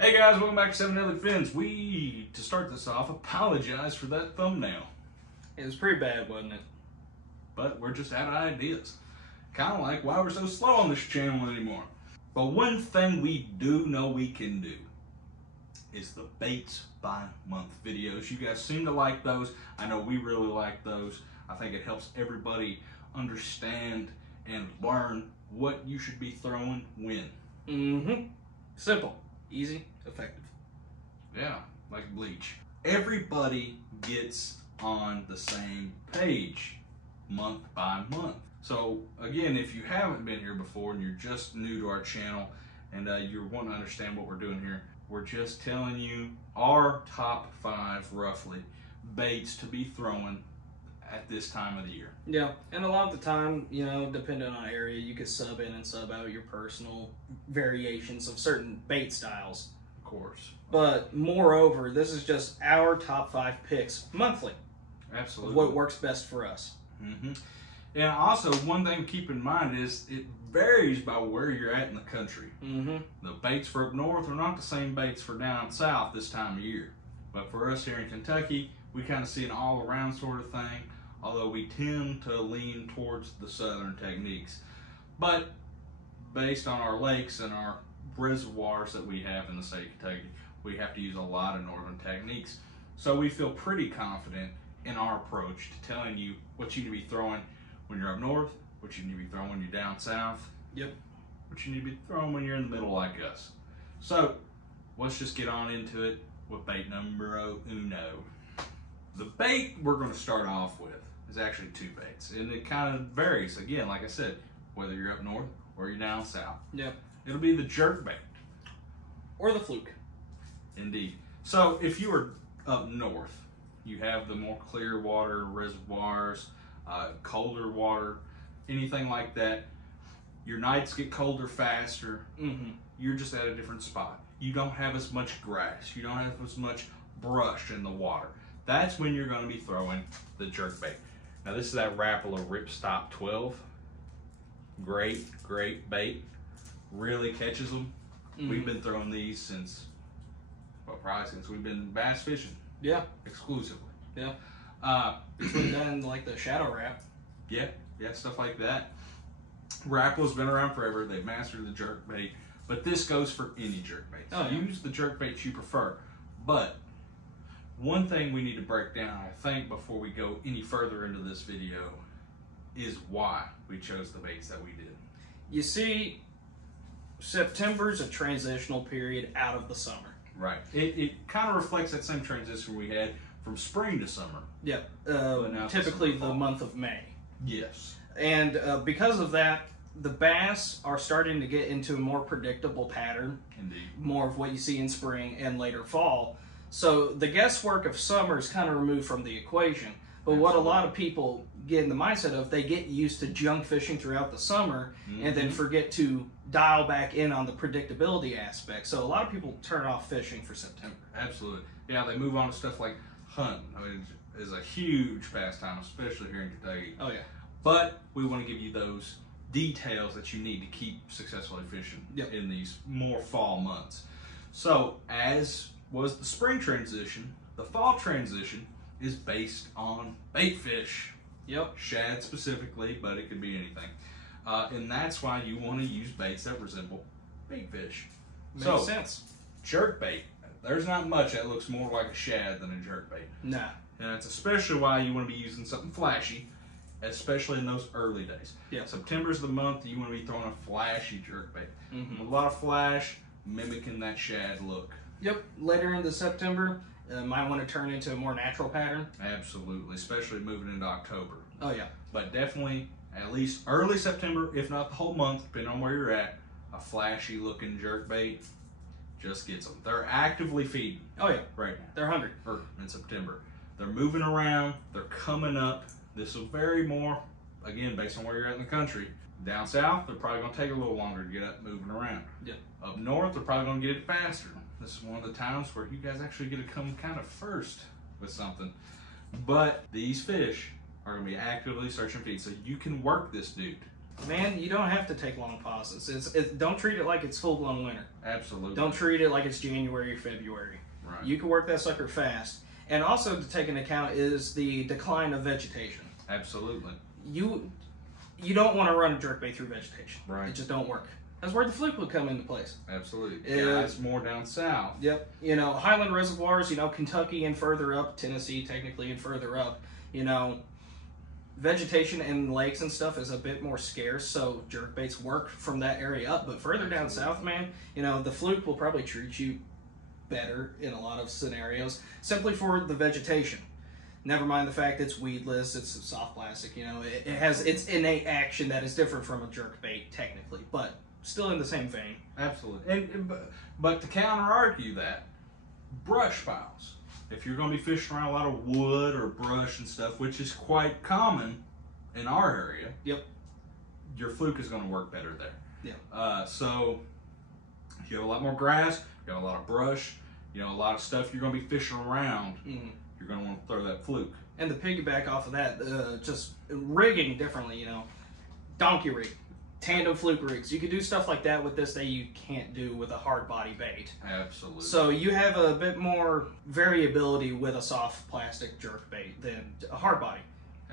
Hey guys, welcome back to Seven Deadly Fins. To start this off, apologize for that thumbnail. It was pretty bad, wasn't it? But we're just out of ideas. Kind of like why we're so slow on this channel anymore. But one thing we do know we can do is the baits by month videos. You guys seem to like those. I know we really like those. I think it helps everybody understand and learn what you should be throwing when. Simple, easy, effective. Yeah, like bleach. Everybody gets on the same page month by month. So again, if you haven't been here before and you're just new to our channel and you're wanting to understand what we're doing here, we're just telling you our top 5 roughly baits to be throwing at this time of the year. Yeah, and a lot of the time, you know, depending on area, you could sub in and sub out your personal variations of certain bait styles. Of course. But moreover, this is just our top 5 picks monthly. Absolutely. Of what works best for us. And also, one thing to keep in mind is it varies by where you're at in the country. The baits for up north are not the same baits for down south this time of year. But for us here in Kentucky, we kind of see an all-around sort of thing, although we tend to lean towards the southern techniques. But based on our lakes and our reservoirs that we have in the state of Kentucky, we have to use a lot of northern techniques. So we feel pretty confident in our approach to telling you what you need to be throwing when you're up north, what you need to be throwing when you're down south, what you need to be throwing when you're in the middle like us. So let's just get on into it with bait numero uno. The bait we're going to start off with is actually 2 baits, and it kind of varies, again, like I said, whether you're up north or you're down south. It'll be the jerk bait. Or the fluke. Indeed. So if you are up north, you have the more clear water reservoirs, colder water, anything like that. Your nights get colder faster. You're just at a different spot. You don't have as much grass. You don't have as much brush in the water. That's when you're going to be throwing the jerk bait. Now this is that Rapala Ripstop 12. Great bait. Really catches them. We've been throwing these since, well, probably since we've been bass fishing. Exclusively. It's been done like the shadow wrap. Yeah, stuff like that. Rapala's been around forever. They've mastered the jerk bait, but this goes for any jerk bait. So use the jerk bait you prefer. But one thing we need to break down, I think, before we go any further into this video is why we chose the baits that we did. You see, September's a transitional period out of the summer. Right. It kind of reflects that same transition we had from spring to summer. Typically the month of May. Yes. And because of that, the bass are starting to get into a more predictable pattern. Indeed. More of what you see in spring and later fall. So the guesswork of summer is kind of removed from the equation. But what a lot of people get in the mindset of, they get used to junk fishing throughout the summer and then forget to dial back in on the predictability aspect. So a lot of people turn off fishing for September. Absolutely. Yeah, they move on to stuff like hunting. I mean, it's a huge pastime, especially here in Kentucky. But we want to give you those details that you need to keep successfully fishing in these more fall months. So as was the spring transition, the fall transition is based on bait fish. Shad specifically, but it could be anything. And that's why you want to use baits that resemble bait fish. Makes sense. Jerk bait. There's not much that looks more like a shad than a jerk bait. Nah. And that's especially why you want to be using something flashy, especially in those early days. September's the month that you want to be throwing a flashy jerk bait. A lot of flash, mimicking that shad look. Later into September, might want to turn into a more natural pattern. Absolutely, especially moving into October. But definitely, at least early September, if not the whole month, depending on where you're at, a flashy looking jerk bait just gets them. They're actively feeding. Right now. They're hungry. Or in September. They're moving around. They're coming up. This will vary more, again, based on where you're at in the country. Down south, they're probably going to take a little longer to get up moving around. Up north, they're probably going to get it faster. This is one of the times where you guys actually get to come kind of first with something. But these fish are going to be actively searching feed, so you can work this dude. man, you don't have to take long pauses. Don't treat it like it's full-blown winter. Absolutely. Don't treat it like it's January or February. Right. You can work that sucker fast. And also to take into account is the decline of vegetation. Absolutely. You don't want to run a jerkbait through vegetation. Right. It just don't work. That's where the fluke would come into place. Absolutely. Yeah, it's more down south. Yep. You know, highland reservoirs, you know, Kentucky and further up, Tennessee technically and further up, you know, vegetation in lakes and stuff is a bit more scarce, so jerkbaits work from that area up. But further down south, man, you know, the fluke will probably treat you better in a lot of scenarios simply for the vegetation. Never mind the fact it's weedless, it's soft plastic, you know, it has its innate action that is different from a jerkbait technically, but still in the same vein. Absolutely. But to counter argue that, brush piles. If you're going to be fishing around a lot of wood or brush and stuff, which is quite common in our area, yep, your fluke is going to work better there. Yeah. So if you have a lot more grass, you have a lot of brush, you know, a lot of stuff you're going to be fishing around, you're going to want to throw that fluke. And to piggyback off of that, just rigging differently, you know, donkey rig, tandem fluke rigs. You can do stuff like that with this that you can't do with a hard body bait. Absolutely. So you have a bit more variability with a soft plastic jerk bait than a hard body.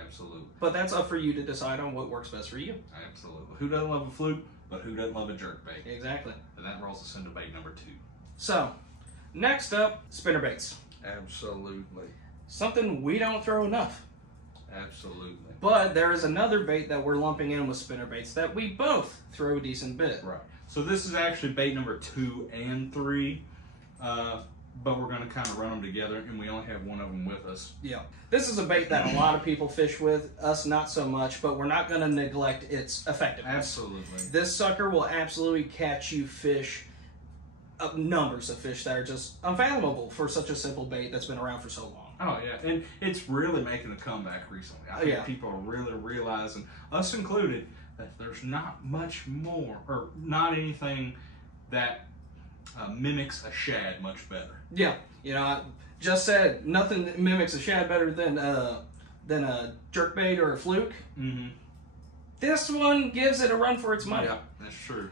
Absolutely. But that's up for you to decide on what works best for you. Absolutely. Who doesn't love a fluke, but who doesn't love a jerk bait? Exactly. And that rolls us into bait number 2. So, next up, spinner baits. Absolutely. Something we don't throw enough. Absolutely. But there is another bait that we're lumping in with spinner baits that we both throw a decent bit. Right. So this is actually bait number 2 and 3, but we're going to kind of run them together, and we only have one of them with us. Yeah. This is a bait that a lot of people fish with, us not so much, but we're not going to neglect its effectiveness. Absolutely. This sucker will absolutely catch you fish, numbers of fish that are just unfathomable for such a simple bait that's been around for so long. Oh, yeah, and it's really making a comeback recently. I think people are really realizing, us included, that there's not much more, or not anything that mimics a shad much better. Yeah, you know, I just said nothing mimics a shad better than a jerkbait or a fluke. Mm-hmm. This one gives it a run for its money. Yeah, that's true.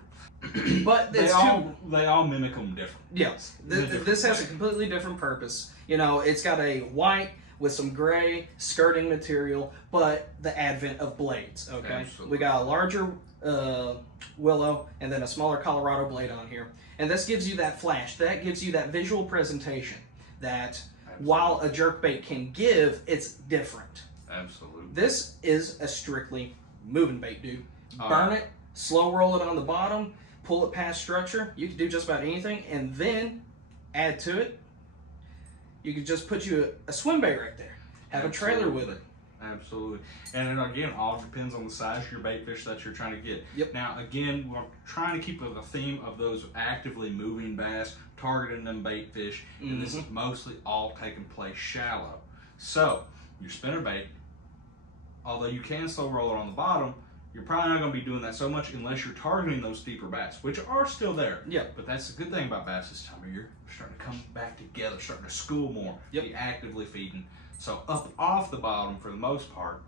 But they all mimic them different. Yes, this has a completely different purpose. You know, it's got a white with some gray skirting material, but the advent of blades. Okay, Absolutely. We got a larger willow and then a smaller Colorado blade on here, and this gives you that flash. That gives you that visual presentation that while a jerkbait can give, it's different. Absolutely. This is a strictly moving bait, dude. Burn it, slow roll it on the bottom, pull it past structure. You can do just about anything, and then add to it. You could just put you a swim bait right there. Have a trailer with it. Absolutely. And then again, all depends on the size of your bait fish that you're trying to get. Yep. Now, again, we're trying to keep with the theme of those actively moving bass, targeting them bait fish, and this is mostly all taking place shallow. So, your spinner bait, although you can slow roll it on the bottom, you're probably not going to be doing that so much unless you're targeting those deeper bass, which are still there. Yep. But that's the good thing about bass this time of year. They're starting to come back together, starting to school more, be actively feeding. So up off the bottom, for the most part,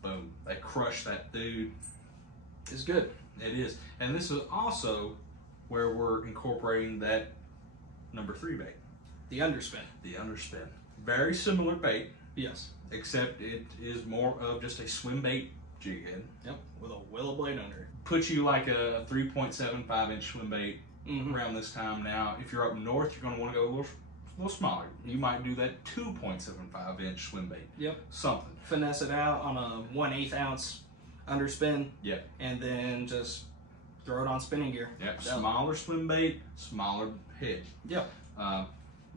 boom, they crush that dude. It's good. It is. And this is also where we're incorporating that number 3 bait. The underspin. The underspin. Very similar bait. Yes. Except it is more of just a swim bait jig head. Yep, with a willow blade under it. Put you like a 3.75 inch swim bait around this time now. If you're up north, you're going to want to go a little smaller. You might do that 2.75 inch swim bait. Yep. Something. Finesse it out on a 1/8 ounce underspin. Yep. And then just throw it on spinning gear. Yep. Smaller swim bait, smaller head. Yep.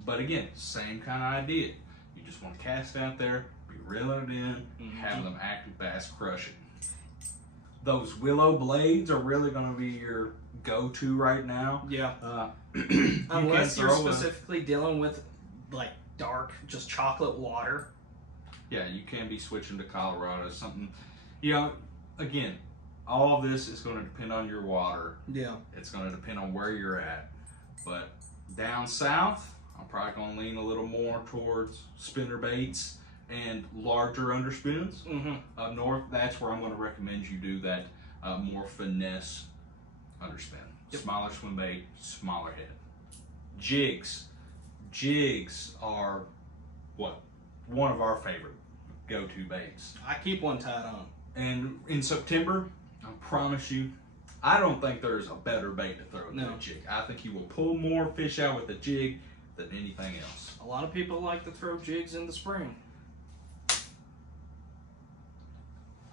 But again, same kind of idea. You just want to cast out there, be reeling it in, have them active bass crush it. Those willow blades are really going to be your go-to right now. Yeah. Unless you're specifically dealing with like dark, just chocolate water. Yeah, you can be switching to Colorado, something. You know, again, all of this is going to depend on your water. Yeah. It's going to depend on where you're at. But down south, I'm probably going to lean a little more towards spinner baits and larger underspins. Up north, that's where I'm going to recommend you do that more finesse underspin. Yep. Smaller swim bait, smaller head. Jigs. Jigs are what? One of our favorite go-to baits. I keep one tied on. And in September, I promise you, I don't think there's a better bait to throw than a jig. I think you will pull more fish out with a jig than anything else. A lot of people like to throw jigs in the spring.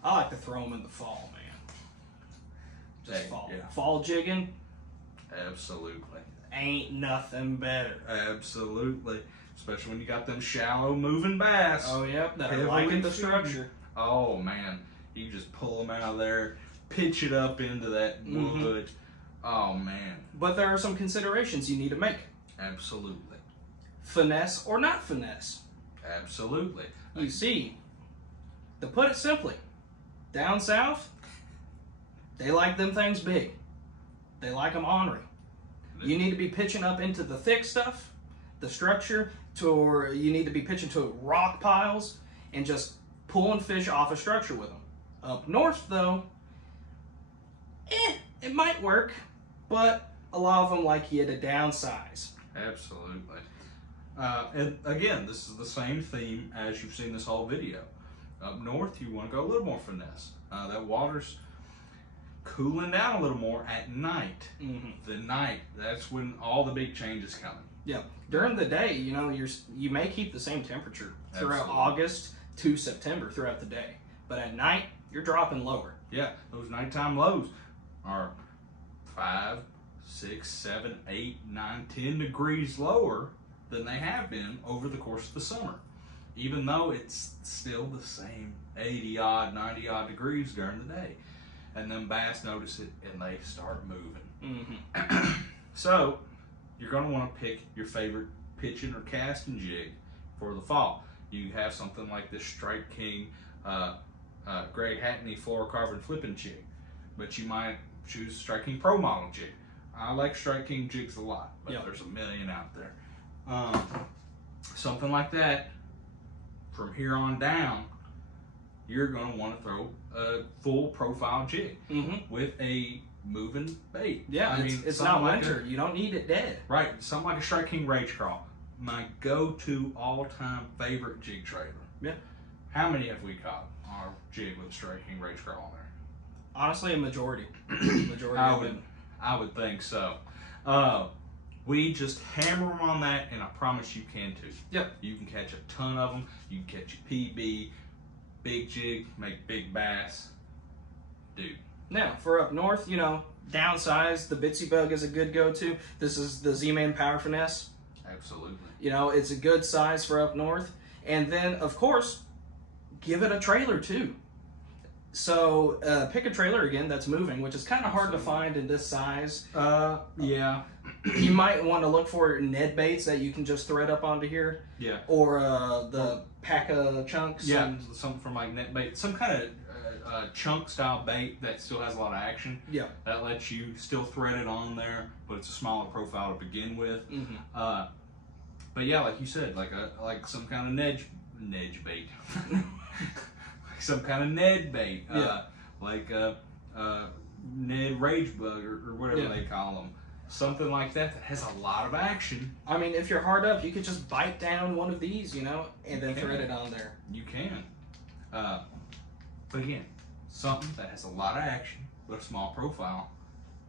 I like to throw them in the fall, man. Just fall. Yeah. Fall jigging. Absolutely. Ain't nothing better. Absolutely. Especially when you got them shallow moving bass. Oh, yep. That are Heavily liking the feeding. structure. Oh, man. You just pull them out of there, pitch it up into that wood. Oh, man. But there are some considerations you need to make. Absolutely. Finesse or not finesse. Absolutely. You see, to put it simply, down south, they like them things big. They like them ornery. You need to be pitching up into the thick stuff, the structure, or you need to be pitching to rock piles and just pulling fish off a structure with them. Up north, though, it might work, but a lot of them like you to downsize. Absolutely. And again, this is the same theme as you've seen this whole video. Up north, you want to go a little more finesse. That water's cooling down a little more at night. The night, that's when all the big change is coming. Yeah. During the day, you know, you may keep the same temperature throughout Absolutely. August to September throughout the day, but at night you're dropping lower. Yeah, those nighttime lows are 5, 6, 7, 8, 9, 10 degrees lower than they have been over the course of the summer. Even though it's still the same 80 odd, 90 odd degrees during the day. And then bass notice it and they start moving. So you're going to want to pick your favorite pitching or casting jig for the fall. You have something like this Strike King Greg Hackney fluorocarbon flipping jig, but you might choose Strike King Pro model jig. I like Strike King jigs a lot, but there's a million out there. Something like that. From here on down, you're going to want to throw a full profile jig with a moving bait. Yeah, I mean, it's not winter. You don't need it dead. Right, something like a Strike King Rage Crawl. My go-to all-time favorite jig trailer. Yeah. How many have we caught on our jig with Strike King Rage Crawl on there? Honestly, a majority. I would think so. We just hammer them on that, and I promise you can too. Yep. You can catch a ton of them. You can catch a PB, big jig, make big bass. Dude. Now, for up north, you know, downsize, the Bitsy Bug is a good go-to. This is the Z-Man Power Finesse. Absolutely. You know, it's a good size for up north. And then, of course, give it a trailer too. So pick a trailer again that's moving, which is kind of hard to find in this size. Yeah. You might want to look for Ned baits that you can just thread up onto here. Yeah. Or the pack of chunks. Yeah, and, something from like net bait, some kind of chunk style bait that still has a lot of action. Yeah. That lets you still thread it on there, but it's a smaller profile to begin with. But yeah, like you said, like some kind of Ned bait, some kind of Ned bait, like Ned Rage Bug or whatever they call them. Something like that has a lot of action. I mean, if you're hard up, you could just bite down one of these, you know, and then thread it on there. You can. But again, something that has a lot of action but a small profile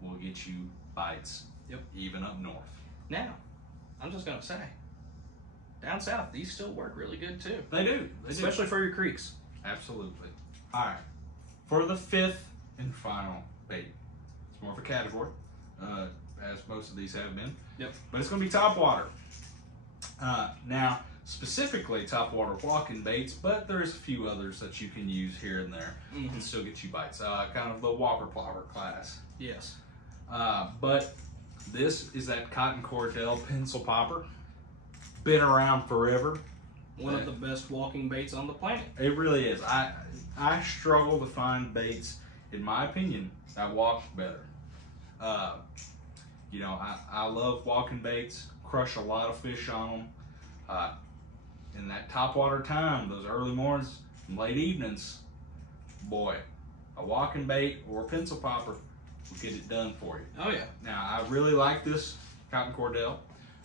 will get you bites. Yep. Even up north. Now, I'm just gonna say, down south, these still work really good too. They do. Especially for your creeks. Absolutely. All right. For the fifth and final bait, it's more of a category, as most of these have been. Yep. But it's going to be topwater. Now, specifically topwater walking baits, but there's a few others that you can use here and there and still get you bites. Kind of the Walker Plover class. Yes. But this is that Cotton Cordell pencil popper. Been around forever. One of the best walking baits on the planet. It really is. I struggle to find baits, in my opinion, that walk better. You know, I love walking baits, crush a lot of fish on them. In that topwater time, those early mornings and late evenings, boy, a walking bait or a pencil popper will get it done for you. Oh yeah. Now, I really like this cotton cordell,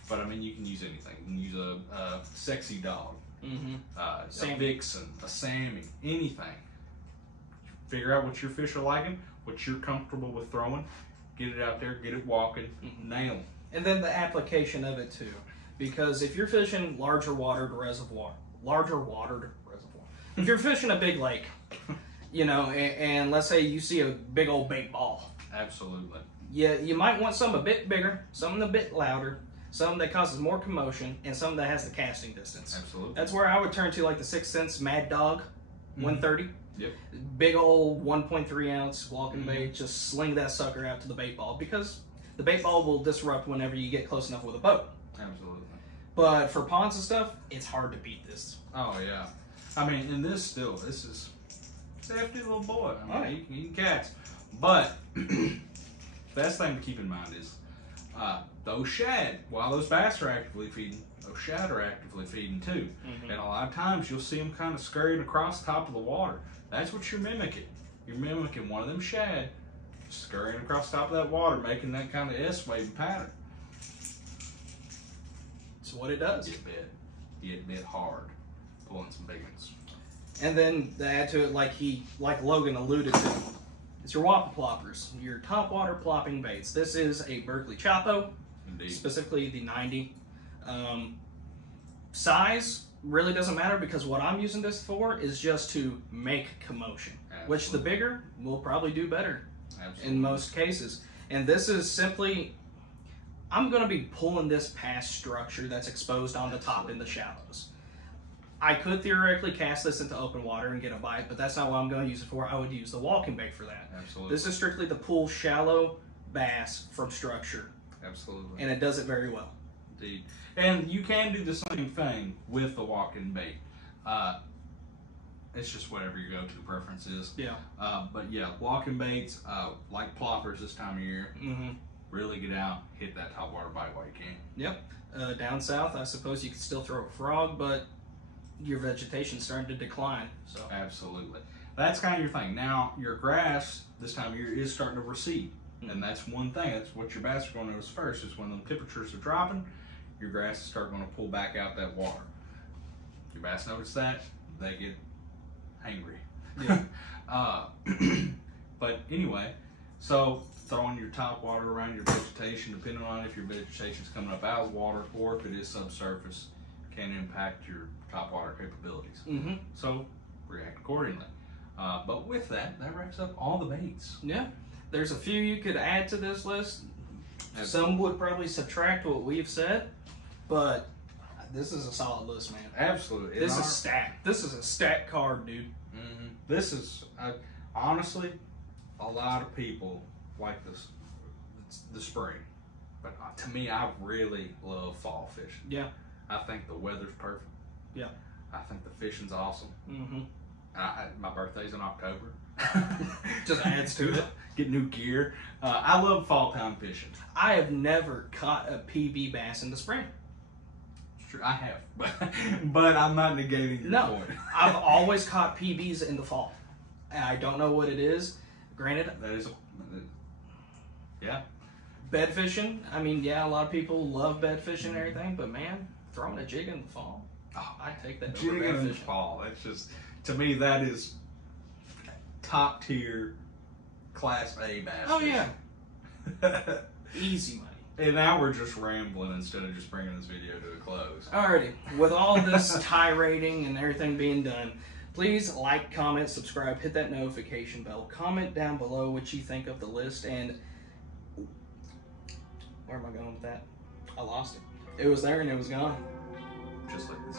but I mean, you can use anything. You can use a sexy dog, a vixen, a Sammy, anything. Figure out what your fish are liking, what you're comfortable with throwing, get it out there, get it walking, nail them. And then the application of it too, because if you're fishing larger watered reservoir, if you're fishing a big lake, you know, and let's say you see a big old bait ball. Absolutely. Yeah, you might want some a bit bigger, some a bit louder, some that causes more commotion, and some that has the casting distance. Absolutely. That's where I would turn to like the 6th Sense Mad Dog 130. Yep. Big old 1.3 ounce walking bait, just sling that sucker out to the bait ball, because the bait ball will disrupt whenever you get close enough with a boat. Absolutely. But for ponds and stuff, it's hard to beat this. Oh yeah. I mean, and this is a hefty little boy. I mean, he can catch. But best thing to keep in mind is those shad, while those bass are actively feeding, those shad are actively feeding too. And a lot of times you'll see them kind of scurrying across the top of the water. That's what you're mimicking. You're mimicking one of them shad scurrying across the top of that water, making that kind of S-wave pattern. That's what it does. Get bit hard, pulling some big ones. And then to add to it, like Logan alluded to, it's your whopper ploppers, your top water plopping baits. This is a Berkley Chapo, Indeed. Specifically the 90. Size really doesn't matter, because what I'm using this for is just to make commotion. Absolutely. Which the bigger will probably do better. Absolutely. In most cases. And this is simply, I'm going to be pulling this past structure that's exposed on the top in the shallows. I could theoretically cast this into open water and get a bite, but that's not what I'm going to use it for. I would use the walking bait for that. Absolutely. This is strictly to pull shallow bass from structure. Absolutely. And it does it very well. Indeed. And you can do the same thing with the walking bait. It's just whatever your go-to preference is. Yeah. But yeah, walking baits, like ploppers this time of year, really get out, hit that top water bite while you can. Yep. Down south, I suppose you could still throw a frog, but your vegetation's starting to decline. So absolutely. That's kind of your thing. Now, your grass this time of year is starting to recede. And that's one thing. That's what your bass are going to notice first, is when the temperatures are dropping, your grass is starting to pull back out that water. Your bass notice that, they get angry. Yeah. But anyway, so throwing your top water around your vegetation, depending on if your vegetation is coming up out of the water or if it is subsurface, can impact your top water capabilities. So react accordingly. But with that wraps up all the baits. Yeah. There's a few you could add to this list. Absolutely. Some would probably subtract what we've said, but this is a solid list, man. Absolutely. This is stacked. This is a stacked card, dude. This is, honestly, a lot of people like this, the spring. But to me, I really love fall fishing. Yeah. I think the weather's perfect. Yeah. I think the fishing's awesome. My birthday's in October. Just adds to it. Get new gear. I love fall time fishing. I have never caught a PB bass in the spring. It's true, I have, but I'm not negating your point. I've always caught PBs in the fall. And I don't know what it is. Granted, that is, yeah. Bed fishing. I mean, yeah, a lot of people love bed fishing and everything, but man, throwing a jig in the fall, I take that over bed in the fishing. fall. That's just, to me, that is top tier, class A bass. Oh yeah, easy money. And now we're just rambling instead of just bringing this video to a close. Alrighty, with all this tirading and everything being done, please like, comment, subscribe, hit that notification bell. Comment down below what you think of the list, and where am I going with that? I lost it. It was there and it was gone. Just like this.